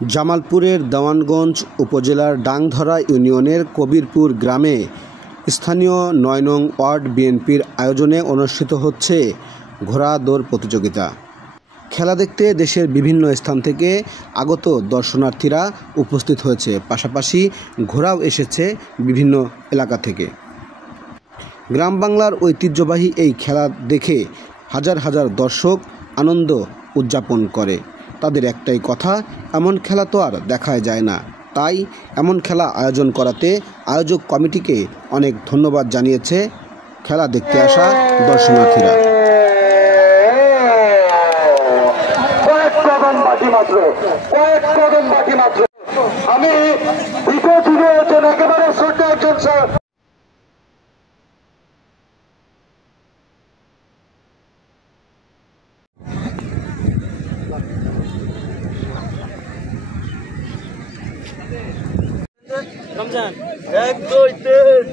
জামালপুরের দেওয়ানগঞ্জ উপজেলার ডাংধরা ইউনিয়নের কবিরপুর গ্রামে স্থানীয় ৯ নং ওয়ার্ড বিএনপির আয়োজনে অনুষ্ঠিত হচ্ছে ঘোড়া দৌড় প্রতিযোগিতা। খেলা দেখতে দেশের বিভিন্ন স্থান থেকে আগত দর্শনার্থীরা উপস্থিত হয়েছে, পাশাপাশি ঘোড়াও এসেছে বিভিন্ন এলাকা থেকে। গ্রাম বাংলার ঐতিহ্যবাহী এই খেলা দেখে হাজার হাজার দর্শক আনন্দ উদযাপন করে। তাদের একটাই কথা, এমন খেলা তো আর দেখাই যায় না। তাই এমন খেলা আয়োজন করাতে আয়োজক কমিটিকে অনেক ধন্যবাদ জানিয়েছে খেলা দেখতে আসা দর্শনার্থীরা। আমি একেবারে ছোট একজন স্যার রমজান 1 2 3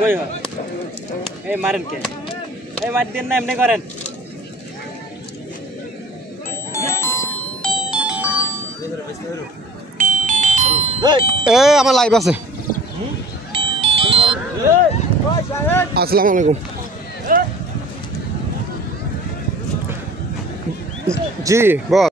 কই হয় এই মারেন কে এই মার দেন না এমনি করেন আমার লাইভ আছে। আসসালামু আলাইকুম। জি বল।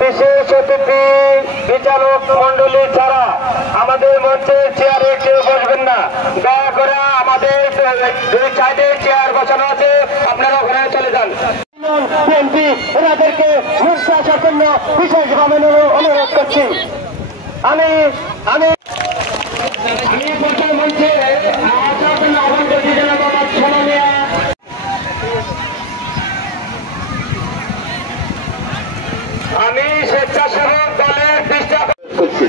বিশেষ অতিথি বিচারক মন্ডলী ছাড়া আমাদের মঞ্চের চেয়ারে কেউ বসবেন না। দয়া করে আমাদের দুই সাইডে চেয়ার বসানো আছে, আপনারা ঘরে চলে যান। বিএনপি ওনাদেরকে মঞ্চে আসার জন্য বিশেষভাবে অনুরোধ করছি। আমি মঞ্চে আসার জন্য আহ্বান করছি জনাব আমার সোনা মিয়া। আমি স্বেচ্ছাসেবক দলের চেষ্টা করছি।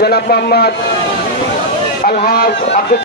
জনাব মোহাম্মদ আলহাজ আব্দুল